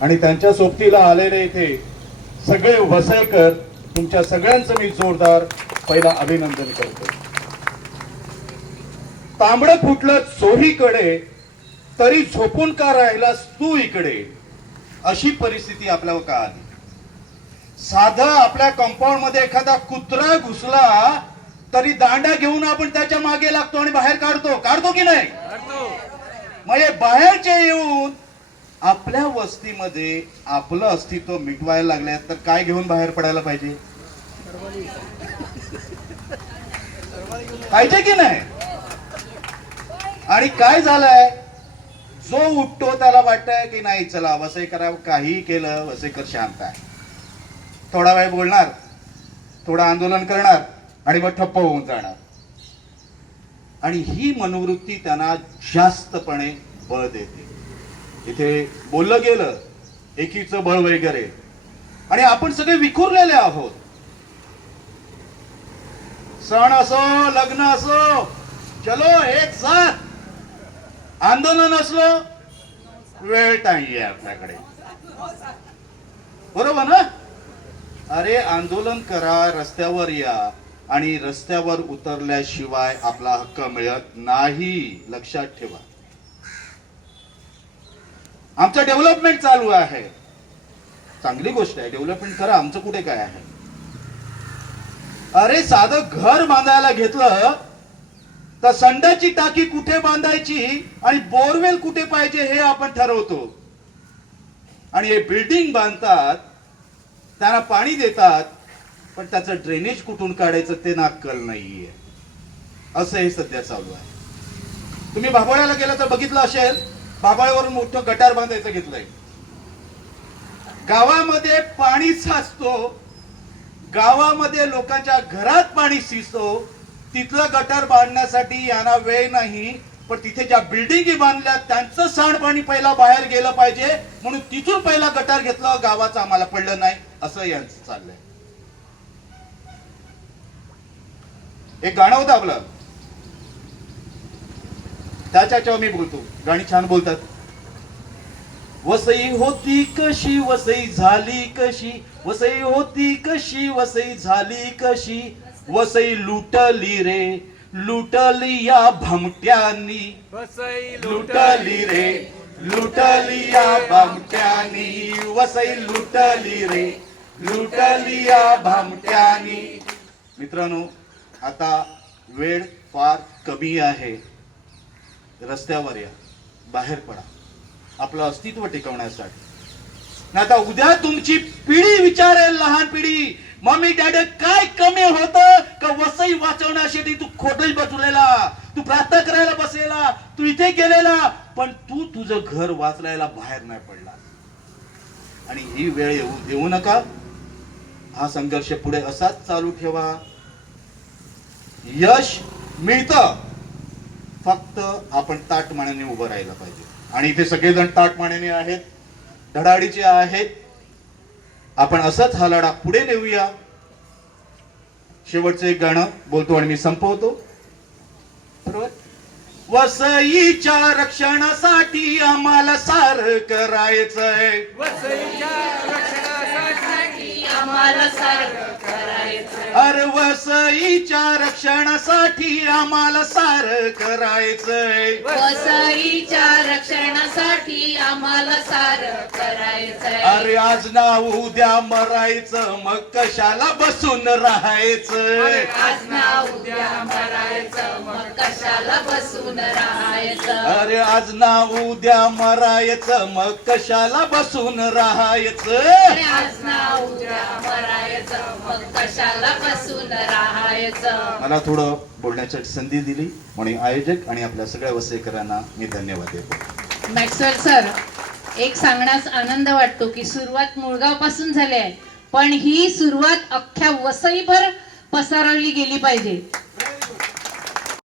आणि त्यांच्या सोबतीला आलेले इथे सगळे वसईकर तुमच्या सगळ्यांचं मी जोरदार पहिला अभिनंदन करतो. तांबडं फुटलं चोहीकडे तरी झोपून का राहिलास तू इकडे? अशी परिस्थिती आपल्यावर का आली? साधं आपल्या कंपाऊंडमध्ये एखादा कुत्रा घुसला तरी दांड्या घेऊन आपण त्याच्यामागे लागतो आणि बाहेर काढतो. काढतो की नाही? म्हणजे बाहेरचे येऊन आपल्या वस्तीमध्ये आपलं अस्तित्व मिटवायला लागले तर काय घेऊन बाहेर पडायला पाहिजे? पाहिजे की नाही? आणि काय झालंय? जो उठतो त्याला वाटतंय की नाही चला वसईकरा काही केलं वसईकर शांत आहे. थोडा वेळ बोलणार थोडं आंदोलन करणार आणि मग ठप्प होऊन जाणार. आणि ही मनोवृत्ती त्यांना जास्तपणे बळ देते. इथे बोललं गेलं एकीचं बळ वगैरे. आणि आपण सगळे विखुरलेले आहोत. सण असो लग्न असो चलो एक साथ. आंदोलन असलं वेळ नाहीये आपल्याकडे. बरोबर ना? अरे आंदोलन करा रस्त्यावर या. आणि रस्त्यावर उतरल्याशिवाय आपला हक्क मिळत नाही. लक्षात ठेवा. आमचं डेव्हलपमेंट चालू आहे. चांगली गोष्ट आहे. डेव्हलपमेंट करा. आमचं कुठे काय आहे? अरे साधं घर बांधायला घेतलं तर संडाची टाकी कुठे बांधायची आणि बोरवेल कुठे पाहिजे हे आपण ठरवतो. आणि हे बिल्डिंग बांधतात त्यांना पाणी देतात पण त्याचं ड्रेनेज कुठून काढायचं ते नाक्कल नाहीये. असं हे सध्या चालू आहे. तुम्ही भाबोळ्याला गेला तर बघितलं असेल भाबळ्यावरून मोठं गटार बांधायचं घेतलंय. गावामध्ये पाणी साचतो गावामध्ये लोकांच्या घरात पाणी शिजतो तिथलं गटार बांधण्यासाठी यांना वेळ नाही पण तिथे ज्या बिल्डिंगी बांधल्या त्यांचं सांडपाणी पहिला बाहेर गेलं पाहिजे म्हणून तिथून पहिला गटार घेतलं गावाचं आम्हाला पडलं नाही असं यांचं चाललंय. एक गाणं होतं आपलं. त्याच्याच्यावर मी बोलतो. गाणी छान बोलतात. वसई होती कशी वसई झाली कशी? वसई होती कशी वसई झाली कशी? वसई लुटली रे लुटली या भमट्यांनी. वसई लुटली रे लुटली या भामट्यानी. वसई लुटली रे लुटली या भामट्यानी. मित्रांनो आता वेळ फार कमी आहे. रस्त्यावर या. बाहेर पडा. आपलं अस्तित्व टिकवण्यासाठी. नाही आता उद्या तुमची पिढी विचारेल लहान पिढी मम्मी डॅडी काय कमी होत? का वसई वाचवण्यासाठी तू खोटच बसलेला तू प्रार्थना करायला बसलेला. तू इथे गेलेला. पण तू तुझं घर वाचलायला बाहेर नाही पडला. आणि ही वेळ येऊ देऊ नका. हा संघर्ष पुढे असाच चालू ठेवा. यश मिळतं. फक्त आपण ताटमानेने उभं राहिलं पाहिजे. आणि इथे सगळेजण ताटमानेने आहेत धडाडीचे आहेत आपण असंच हा लढा पुढे नेऊया. शेवटचं एक गाणं बोलतो आणि मी संपवतो. बरोबर वसईच्या रक्षणासाठी आम्हाला सार करायचंय. वसईच्या रक्षणासाठी आम्हाला सार करायचं अरे वसईच्या रक्षणासाठी आम्हाला सार करायचंय. वसईच्या रक्षणासाठी आम्हाला सारं करायचंय. अरे आज ना उद्या मरायचं मग कशाला बसून राहायचं आज ना उद्या मरायचं मग कशाला बसून राहायचं? अरे आज ना उद्या मरायचं मग कशाला बसून राहायचं? अरे आज ना उद्या मरायचं मग कशाला मला थोडं बोलण्याची संधी दिली म्हणून आयोजक आणि आपल्या सगळ्या वसईकरांना मी धन्यवाद देतो. मॅक्सवेल सर एक सांगण्यास आनंद वाटतो की सुरुवात मुळगावपासून झाली आहे पण ही सुरुवात अख्ख्या वसईभर पसरवली गेली पाहिजे.